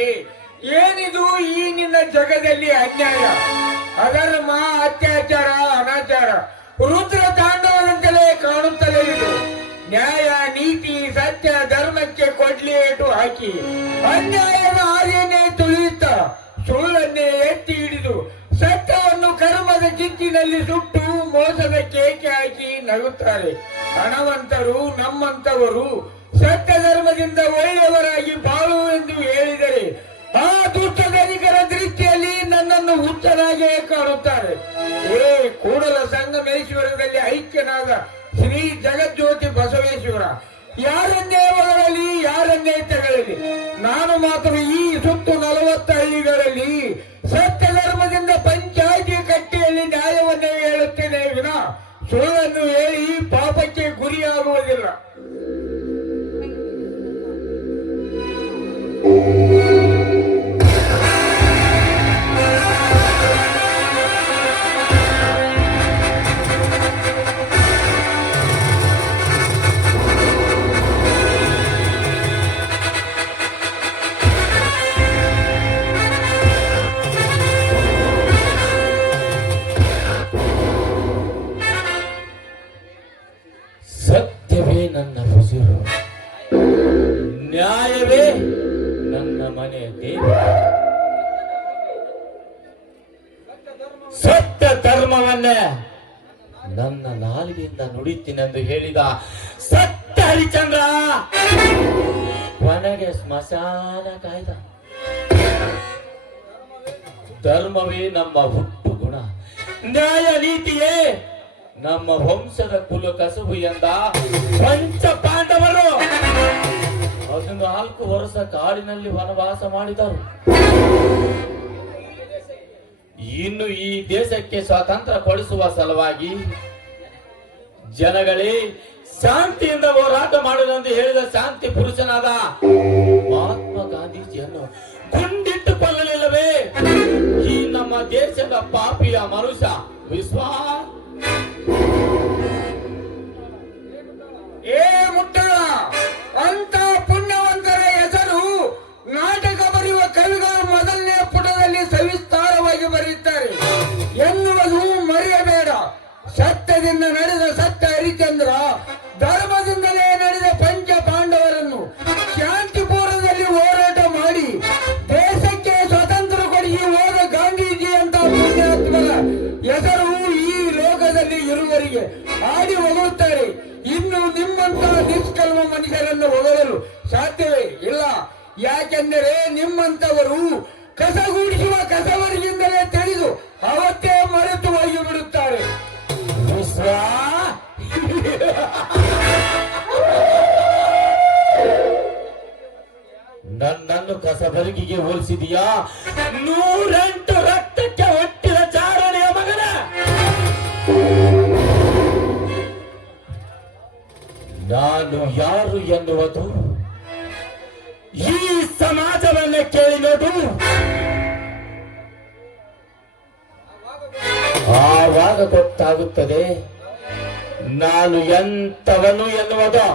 ಮಗನೇ, ಏನಿದು ಈ ನಿನ್ನ ಜಗದಲ್ಲಿ ಅನ್ಯಾಯ, ಅಧರ್ಮ, ಅತ್ಯಾಚಾರ, ಅನಾಚಾರ ರುದ್ರ ತಾಂಡವದಂತೆಯೇ ಕಾಣುತ್ತಲೇ ಇದೆ. ನ್ಯಾಯ, ನೀತಿ, ಸತ್ಯ, ಧರ್ಮಕ್ಕೆ ಕೊಡ್ಲಿ ಏಟು ಹಾಕಿ ಅನ್ಯಾಯದ ಹಾಗೆಯೇ ತುಳಿಯುತ್ತ ಸುಳ್ಳನ್ನೇ ಎತ್ತಿ ಹಿಡಿದು ಸತ್ಯವನ್ನು ಕರ್ಮದ ಕಿಚ್ಚಿನಲ್ಲಿ ಸುಟ್ಟು ಮೋಸದ ಕೇಕೆ ಹಾಕಿ ನಗುತ್ತಾರೆ. ಹಣವಂತರು ನಮ್ಮಂತವರು ಸತ್ಯ ಧರ್ಮದಿಂದ ಒಳ್ಳೆಯವರಾಗಿ ಬಾಳು ಎಂದು ಹೇಳಿದರೆ ಆ ದುಷ್ಟಧನಿಕರ ದೃಷ್ಟಿಯಲ್ಲಿ ನನ್ನನ್ನು ಹುಚ್ಚನಾಗಿಯೇ ಕಾಣುತ್ತಾರೆ. ಕೂಡಲ ಸಂಗಮೇಶ್ವರದಲ್ಲಿ ಐಕ್ಯನಾದ ಶ್ರೀ ಜಗಜ್ಯೋತಿ ಬಸವೇಶ್ವರ ಯಾರನ್ನೇ ಹೊಗಳಲಿ, ಯಾರನ್ನೇ ತಗೊಳ್ಳಲಿ, ನಾನು ಮಾತ್ರ ಈ ಸುತ್ತು 40 ಹಳ್ಳಿಗಳಲ್ಲಿ ಸತ್ಯ ಧರ್ಮದಿಂದ ಪಂಚಾಯಿತಿ ಕಟ್ಟೆಯಲ್ಲಿ ನ್ಯಾಯವನ್ನೇ ಹೇಳುತ್ತೇನೆ ವಿನ ಸುಳ್ಳನ್ನು ಹೇಳಿ ಪಾಪಕ್ಕೆ ಗುರಿಯಾಗುವುದಿಲ್ಲ. ಸತ್ಯವೇ ನನ್ನ ಉಸಿರು, ನ್ಯಾಯವೇ ನನ್ನ ಮನೆ ದೇವ. ಸತ್ಯ ಧರ್ಮವನ್ನೇ ನನ್ನ ನಾಲಿಗೆಯಿಂದ ನುಡಿತೀನೆಂದು ಹೇಳಿದ ಸತ್ಯ ಹರಿಚಂದ್ರ ಕೊನೆಗೆ ಸ್ಮಶಾನ ಕಾಯ್ದ. ಧರ್ಮವೇ ನಮ್ಮ ಹುಟ್ಟು ಗುಣ, ನ್ಯಾಯ ನೀತಿಯೇ ನಮ್ಮ ವಂಶದ ಕುಲ ಕಸುಬು ಎಂದ ಪಂಚ ಪಾಂಡವರು 14 ವರ್ಷ ಕಾಡಿನಲ್ಲಿ ವನವಾಸ ಮಾಡಿದರು. ಇನ್ನು ಈ ದೇಶಕ್ಕೆ ಸ್ವಾತಂತ್ರ್ಯ ಕೊಡಿಸುವ ಸಲುವಾಗಿ ಜನಗಳೇ ಶಾಂತಿಯಿಂದ ಹೋರಾಟ ಮಾಡಲೆಂದು ಹೇಳಿದ ಶಾಂತಿ ಪುರುಷನಾದ ಮಹಾತ್ಮ ಗಾಂಧೀಜಿಯನ್ನು ಗುಂಡಿಟ್ಟು ಕೊಲ್ಲಲಿಲ್ಲವೇ ಈ ನಮ್ಮ ದೇಶದ ಪಾಪಿಯ ಮನುಷ್ಯ ವಿಶ್ವ? ಮುಟ್ಟಳ ಅಂತ ಪುಣ್ಯವಂತರ ಹೆಸರು ನಾಟಕ ಬರೆಯುವ ಕವಿಗಳು ಮೊದಲನೇ ಪುಟದಲ್ಲಿ ಸವಿಸ್ತಾರವಾಗಿ ಬರೆಯುತ್ತಾರೆ ಎನ್ನುವುದು ಮರೆಯಬೇಡ. ಸತ್ಯದಿಂದ ನಡೆದ ಸತ್ಯ ಹರಿಚಂದ್ರ, ಧರ್ಮದಿಂದಲೇ ನಡೆದ ಪಂಚ ಪಾಂಡವರನ್ನು ಶಾಂತಿಪೂರ್ವದಲ್ಲಿ ಹೋರಾಟ ಮಾಡಿ ದೇಶಕ್ಕೆ ಸ್ವಾತಂತ್ರ್ಯ ಕೊಡಿಸಿ ಹೋದ ಗಾಂಧೀಜಿ ಅಂತ ಪುಣ್ಯಾತ್ಮರ ಹೆಸರು ಈ ಲೋಕದಲ್ಲಿ ಇರುವವರಿಗೆ ಆಡಿ ಹೊಗಳುತ್ತಾರೆ. ಇನ್ನು ನಿಮ್ಮಂತ ನಿಷ್ಕಲ್ಮ ಮನುಷ್ಯರನ್ನು ಹೊಗಳಲು ಸಾಧ್ಯವೇ ಇಲ್ಲ. ಯಾಕೆಂದರೆ ನಿಮ್ಮಂತವರು ಕಸಗೂಡಿಸುವ ಕಸವರಿಗಿಂದಲೇ ತಿಳಿದು ಅವತ್ತೇ ಮರೆತು ಹೋಗಿ ಬಿಡುತ್ತಾರೆ. ನನ್ನನ್ನು ಕಸಬರಿಗಿಗೆ ಹೋಲಿಸಿದೀಯಾ? 108 ರಕ್ತಕ್ಕೆ ಹೊಟ್ಟಿದ ಚಾರಣೆಯ ಮಗನ. ನಾನು ಯಾರು ಎನ್ನುವುದು ಈ ಸಮಾಜವನ್ನೇ ಕೇಳಿ ನೋಡು. ಆವಾಗ ಗೊತ್ತಾಗುತ್ತದೆ ನಾನು ಎಂತವನು ಎನ್ನುವುದು.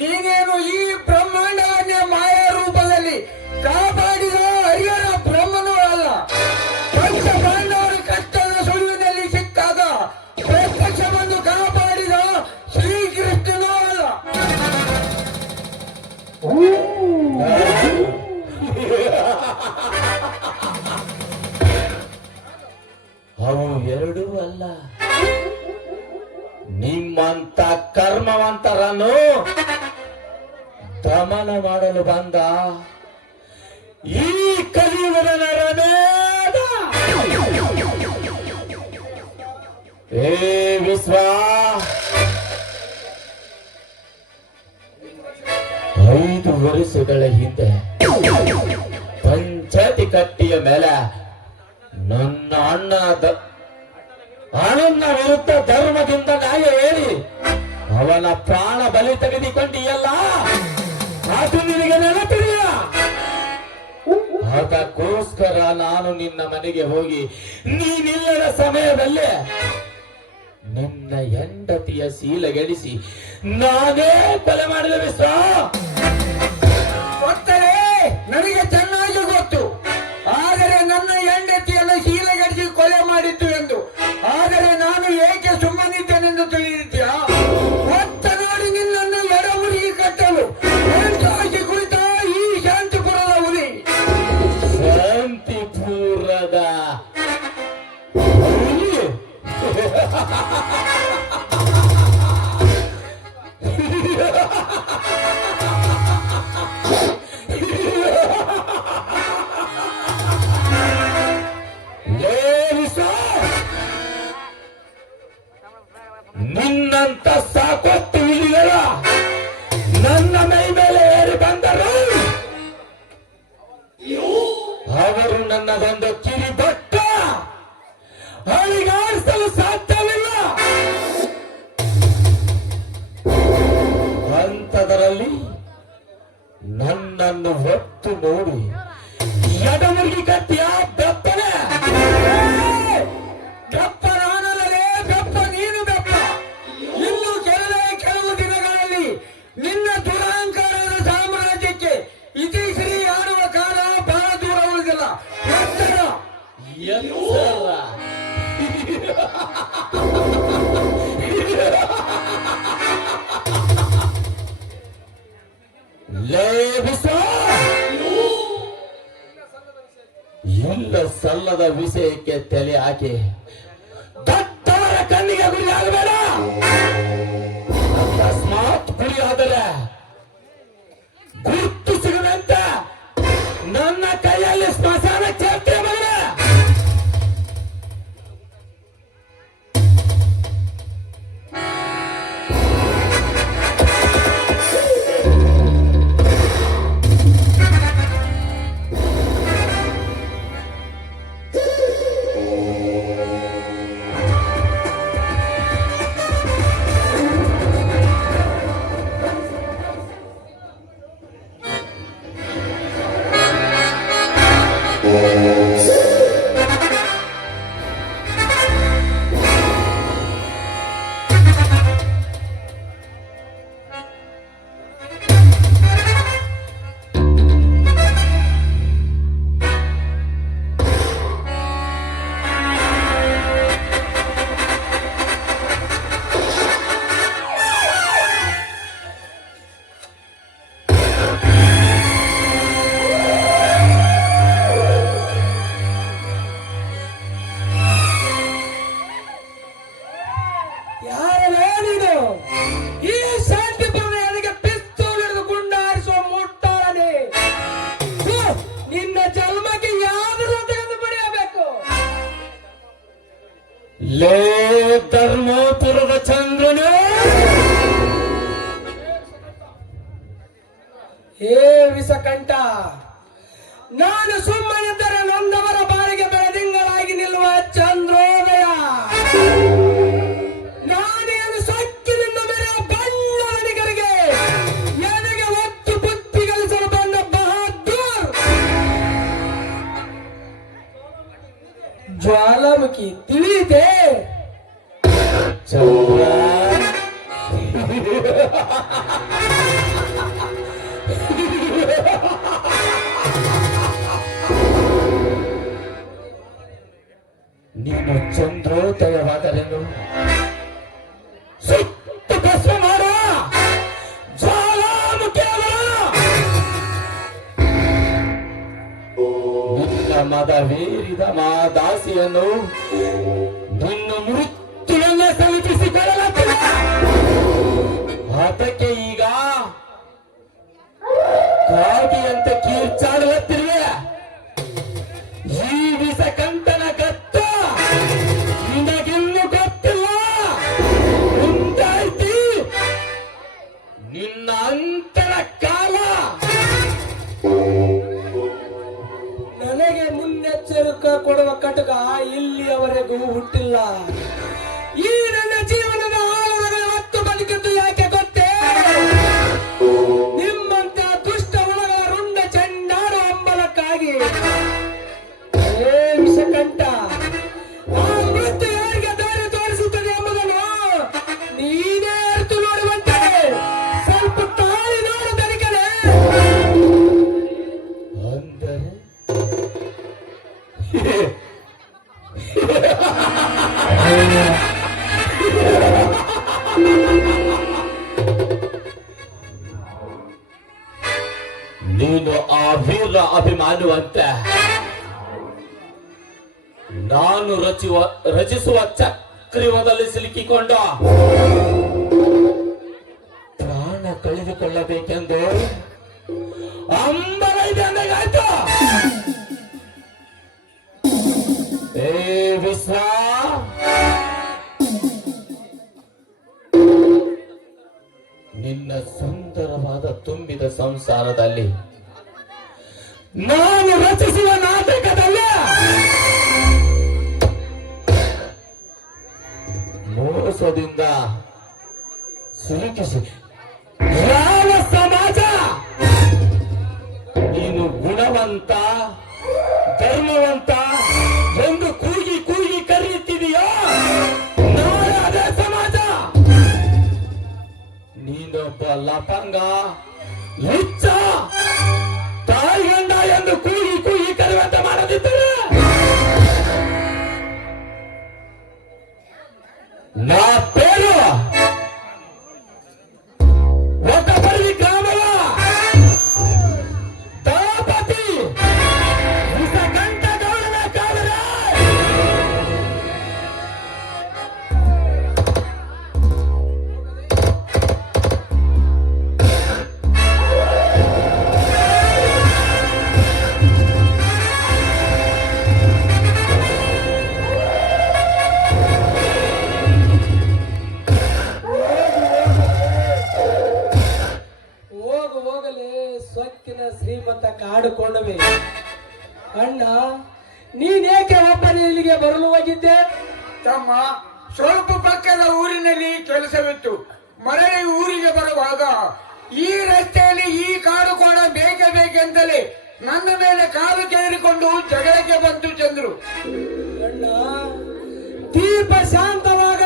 ನೀನೇನು ಈ ಬ್ರಹ್ಮಾಂಡವನ್ನೇ ಮಾಯಾ ರೂಪದಲ್ಲಿ ಕಾಪಾಡಿದ ಹರಿಹರ ಬ್ರಹ್ಮನೂ ಅಲ್ಲ. ಪಂಚ ಪಾಂಡವರ ಕಷ್ಟದ ಸುಳಿವಿನಲ್ಲಿ ಸಿಕ್ಕಾಗ ಪ್ರತ್ಯಕ್ಷ ಬಂದು ಕಾಪಾಡಿದ ಶ್ರೀಕೃಷ್ಣನೂ ಅಲ್ಲ. ಅವು ಎರಡೂ ಅಲ್ಲ. ನಿಮ್ಮಂತ ಕರ್ಮವಂತರನ್ನು ದಮನ ಮಾಡಲು ಬಂದ ಈ ಕಲಿಯುಗದ ನರಮೇಧ. ಏ ವಿಶ್ವ, 5 ವರ್ಷಗಳ ಹಿಂದೆ ಪಂಚಾಯತಿ ಕಟ್ಟಿಯ ಮೇಲೆ ನನ್ನ ಅಣ್ಣನ ವಿರುದ್ಧ ಧರ್ಮದಿಂದ ನ್ಯಾಯ ಹೇಳಿ ಅವನ ಪ್ರಾಣ ಬಲಿ ತೆಗೆದುಕೊಂಡಿಯಲ್ಲ, ಅದು ನಿನಗೆ ನೆನಪಿದೆಯ? ಅದಕ್ಕೋಸ್ಕರ ನಾನು ನಿನ್ನ ಮನೆಗೆ ಹೋಗಿ ನೀನಿಲ್ಲದ ಸಮಯದಲ್ಲೇ ನಿನ್ನ ಹೆಂಡತಿಯ ಶೀಲಗೆಡಿಸಿ ನಾನೇ ಕೊಲೆ ಮಾಡಿದ ವಿಶ್ವ. ನಿನ್ನಂತ ಸಾಕೊತ್ತು ಇಲಿಗಳ ನನ್ನ ಮೈ ಮೇಲೆ ಏರಿ ಬಂದರು. ಅವರು ನನ್ನದೊಂದು ಕಿರಿಬಟ್ಟ ಅಳಿಗಾಡಿಸಲು ಸಾಧ್ಯವಿಲ್ಲ. ಅಂಥದರಲ್ಲಿ ನನ್ನನ್ನು ಹೊತ್ತು ನೋಡಿ ಎಡಮುರುಗಿ ಕತ್ತಿಯ ಬೆಪ್ಪನೆ ಬೆಪ್ಪ ನಾನಲ್ಲದೆ ಬೆಪ್ಪ ನೀನು ಬೆಪ್ಪ. ಇನ್ನು ಕೆಲವು ದಿನಗಳಲ್ಲಿ ನಿನ್ನ ದುರಹಂಕಾರದ ಸಾಮ್ರಾಜ್ಯಕ್ಕೆ ಇತಿಶ್ರೀ ಆಡುವ ಕಾಲ ಬಹಳ ದೂರ ಉಳಿದಿಲ್ಲ. ಎಚ್ಚರ. ಎಚ್ಚರ. ಲೇ ಬಿಸ, ಇಲ್ಲ ಸಲ್ಲದ ವಿಷಯಕ್ಕೆ ತಲೆ ಹಾಕಿ ದಟ್ಟವರ ಕಣ್ಣಿಗೆ ಗುರಿಯಾಗಬೇಡ. ಅಕಸ್ಮಾತ್ ಗುರಿಯಾದರೆ ಗುರುತು ಸಿಗದಂತೆ ನನ್ನ ಕೈಯಲ್ಲಿ ಸ್ಮಶಾನ ಚಾತ್ರೆ ಮಗನ. ಯಾರೇ ನೀನು? ಈ ಶಾಂತಿಪುರದ ನನಗೆ ಪಿಸ್ತೂಲ್ ಹಿಡಿದು ಗುಂಡಾರಿಸುವ ಮುಟ್ಟಾಳನೆ. ನಿನ್ನ ಜನ್ಮಕ್ಕೆ ಯಾವ್ದು ತೆಗೆದು ಪಡೆಯಬೇಕು? ಲೇ ಧರ್ಮಪುರದ ಚಂದ್ರನೇ, ಏ ವಿಷಕಂಠ, ನಾನು ಸುಮ್ಮನಿದ್ದರೆ ನೊಂದವರ ಬಾರಿಗೆ ಬೆಳದಿಂಗಳಾಗಿ ನಿಲ್ಲುವ ಚಂದ್ರೋದಯ. ನಾನೇನು ಸೊಕ್ಕಿನಿಂದ ಮೇರೆ ಬಣ್ಣವನಿಗರಿಗೆ ನನಗೆ ಒತ್ತು ಬುದ್ಧಿ ಗಳಿಸಲು ಬಂದ ಬಹದ್ದೂರ್ ಜ್ವಾಲಾಮುಖಿ. ತಿಳಿಯಿತೆ? ಚಂದ್ರ ನೀನು ಚಂದ್ರೋದಯವಾದರೇನು ಸುಟ್ಟು ಭಸ್ಮ ಮಾಡು ಜ್ವಾಲಾಮುಖಿಯವರ. ನಿನ್ನ ಮದವೇರಿದ ಮಾದಾಸಿಯನ್ನು ನಿನ್ನ ಮೃತ್ಯುವನ್ನೇ ಸಮೀಪಿಸಿಕೊಳ್ಳಲಾಗ್ತದೆ. ಅದಕ್ಕೆ ಈಗ ಕಾಗಿಯಂತೆ ಕೀರ್ಚಾಡುತ್ತಿರುವೆ. ಈ ವಿಷಕಂಠನ ಕತ್ತ ನಿನಗಿನ್ನು ಗೊತ್ತಿಲ್ಲ. ಮುಂದಾಯ್ತಿ ನಿನ್ನ ಅಂತರ ಕಾಲ. ನನಗೆ ಮುನ್ನೆಚ್ಚರಿಕ ಕೊಡುವ ಕಟಕ ಇಲ್ಲಿಯವರೆಗೂ ಹುಟ್ಟಿಲ್ಲ. ಈ ನನ್ನ ಜೀವನದ ಆಳದಲ್ಲಿ ಹೊತ್ತು ಬದುಕಿದ್ದು ಯಾಕೆ ಗೊತ್ತೇ? ನಿಮ್ಮಂತ ದುಷ್ಟ ಒಳಗಳ ರುಂಡ ಚೆಂಡಾಡ ಅಂಬಲಕ್ಕಾಗಿ. ಏ ವಿಷಕಂಠ, ಆ ಮೃತ್ಯು ಯಾರಿಗೆ ದಾರಿ ತೋರಿಸುತ್ತದೆ ಎಂಬುದನ್ನು ನೀನೇ ಅರಿತು ನೋಡುವಂತೆ ಸ್ವಲ್ಪ ತಾಳಿ ನೋಡು ತನಿಖನೆ. ಅಂದರೆ ನೀನು ಆ ವೀರ ಅಭಿಮಾನುವಂತೆ ನಾನು ರಚಿಸುವ ಚಕ್ರದಲ್ಲಿ ಸಿಲುಕಿಕೊಂಡ ಪ್ರಾಣ ತೆಗೆದುಕೊಳ್ಳಬೇಕೆಂದು ಅಂಬಲೈದೆ ಅಂದಾಗಾಯ್ತು. ಏ ವಿಶ್ವ, ನಿನ್ನ ಸುಂದರವಾದ ತುಂಬಿದ ಸಂಸಾರದಲ್ಲಿ ನಾನು ರಚಿಸುವ ನಾಟಕದಲ್ಲಿ ಮೋಸದಿಂದ ಸಿಲುಕಿಸಿ ಯಾವ ಸಮಾಜ ನೀನು ಗುಣವಂತ ಧರ್ಮವಂತ ಎಂದು ಕೂಗಿ ಕೂಗಿ ಕರೆಯುತ್ತಿದೆಯೋ, ನಾಳೆ ಅದೇ ಸಮಾಜ ನೀನೊಬ್ಬ ಲಪಂಗ ಹುಚ್ಚ ತಾಯಿಗಂಡ ಎಂದು ಕೂಗಿ ಕೂಗಿ ಕರೆಯುವಂತೆ ಮಾಡದಿದ್ದರೆ ನಾ ಪೇರು ಒಟ್ಟಪಲ್ಲಿ ಗ್ರಾಮದ ದಳಪತಿ ವಿಷಕಂಠ ಗೌಡನ ಕಾಲರೆ. ಹೋಗಲೇ ಸ್ವತ್ತಿನ ಶ್ರೀಮಂತ ಕಾಡುಕೊಂಡವೆ. ಅಣ್ಣ, ನೀನೇಕೆ ಒಬ್ಬನೇ ಇಲ್ಲಿಗೆ ಬರಲು ಹೋಗಿದ್ದೆ? ತಮ್ಮ, ಸ್ವಲ್ಪ ಪಕ್ಕದ ಊರಿನಲ್ಲಿ ಕೆಲಸವಿತ್ತು. ಮರಳಿ ಊರಿಗೆ ಬರುವಾಗ ಈ ರಸ್ತೆಯಲ್ಲಿ ಈ ಕಾಡು ಕೋಣ ಬೇಕೆಂತಲೇ ನನ್ನ ಮೇಲೆ ಕಾಲು ಕೇಳಿಕೊಂಡು ಜಗಳಕ್ಕೆ ಬಂತು ಚಂದ್ರು. ಅಣ್ಣ, ದೀಪ ಶಾಂತವಾಗ